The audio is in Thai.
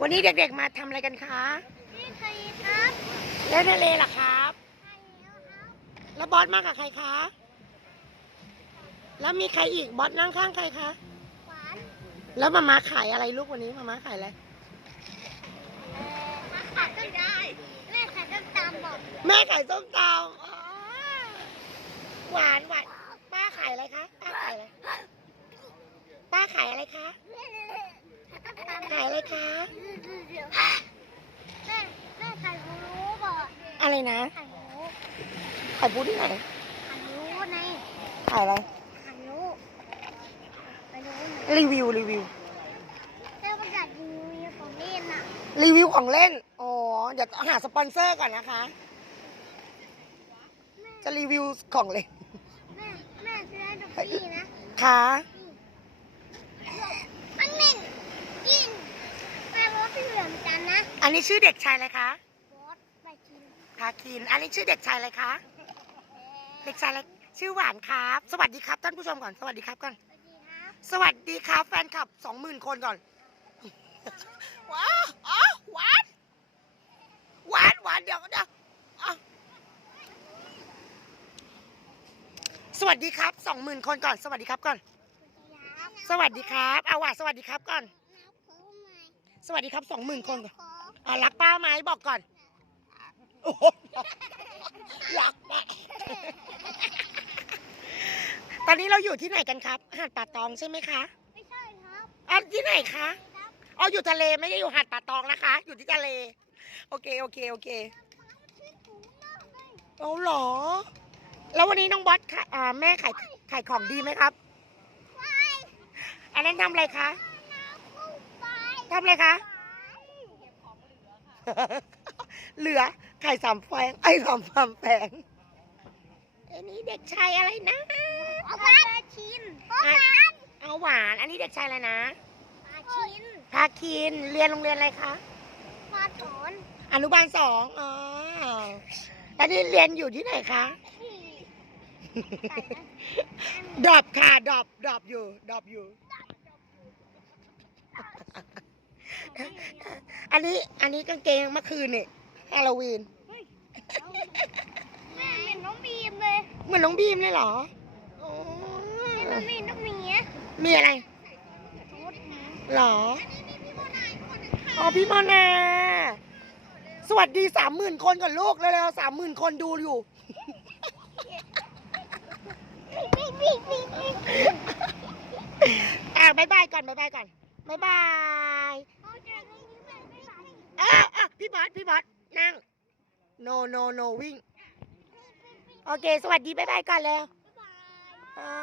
วันนี้เด็กๆมาทำอะไรกันคะนี่ใครครับเล่นทะเลเหรอครับใครแล้วครับ แล้วบอสมากับใครคะ แล้วมีใครอีกบอสนั่งข้างใครคะ หวานแล้วมามาขายอะไรลูกวันนี้มามาขายอะไร เอ่อขายต้นได้แม่ขายต้นตามบอกแม่ขายส้มตำอ๋อหวานหวานป้าขายอะไรคะ ป้าขายอะไร ป้าขายอะไรคะ ขายอะไรคะแม่แม่ขายหูรู้บอกอะไรนะขายหูขายปูที่ไหนขายรู้ในขายอะไรขายรู้ไปนู้นรีวิวรีวิวแม่ประกาศรีวิวของเล่นน่ะรีวิวของเล่นอ๋อเดี๋ยวหาสปอนเซอร์ก่อนนะคะ จะรีวิวของเล่นแม่แม่ซื้อให้ดูพี่นะค่ะ มันเหม็นกินแม่บอกว่าพี่เหลื อมกันนะอันนี้ชื่อเด็กชายอะไรคะบอสไปกินพาคิน อันนี้ชื่อเด็กชายอะไรคะ เด็กชายอะไรชื่อหวานครับ สวัสดีครับท่านผู้ชมก่อน สวัสดีครับก่อน สวัสดีครับสวัสดีครับแฟนคลับสองหมื่นคนก่อน ว้าวอ๋อหวาน หวานหวานเดี๋ยวเดี๋ยวอะสวัสดีครับสองหมื่นคนก่อน สวัสดีครับก่อน สวัสดีครับเอาว่ะสวัสดีครับก่อน สวัสดีครับสองหมื่นคนก่อนอะรักป้าไหมบอกก่อนโอ้โหรักนะตอนนี้เราอยู่ที่ไหนกันครับ หาดป่าตองใช่ไหมคะไม่ใช่ครับอะที่ไหนคะครับอ๋ออยู่ทะเลไม่ได้อยู่หาดป่าตองนะคะ อยู่ที่ทะเล โอเคโอเคโอเคชื่อถูมากเลยเอาเหรอ แล้ววันนี้น้องบอสขายอ่าแม่ขายขายของดีไหมครับไปอันนั้นทำอะไรคะน้ำกุ้งไป ทำอะไรคะ เหลือไข่สามแฟงไอ้สามสามแฟงอันนี้เด็กชายอะไรนะเอาไปชิมเอาไปเอาหวาน อันนี้เด็กชายอะไรนะปลาชิมพาคิน เรียนโรงเรียนอะไรคะปลาถอนอนุบาลสองอ๋อแล้วนี่เรียนอยู่ที่ไหนคะที่ไก่นะดรอปค่ะดรอปดรอปอยู่ดรอปอยู่ อันนี้อันนี้กางเกงเมื่อคืนนี่ฮาโลวีนแม่เหม็นน้องบีมเลยเหมือนน้องบีมเลยเหรอโอ้น้องบีมน้องเมียมีอะไรเหรออันนี้มีพี่โมนายคนนึงค่ะอ๋อพี่มอนา สวัสดีสามหมื่นคนก่อนลูกเร็วๆสามหมื่นคนดูอยู่บิ๊กบิ๊กบิ๊กบิ๊กอ่าบายบายก่อนบายบายก่อนบายบาย เขาจะไม่ไม่ไม่ไหว อะ อะพี่บอสพี่บอสนั่ง no no no วิ่ง โอเค สวัสดีบายบายก่อนแล้วบ๊ายบายอ่า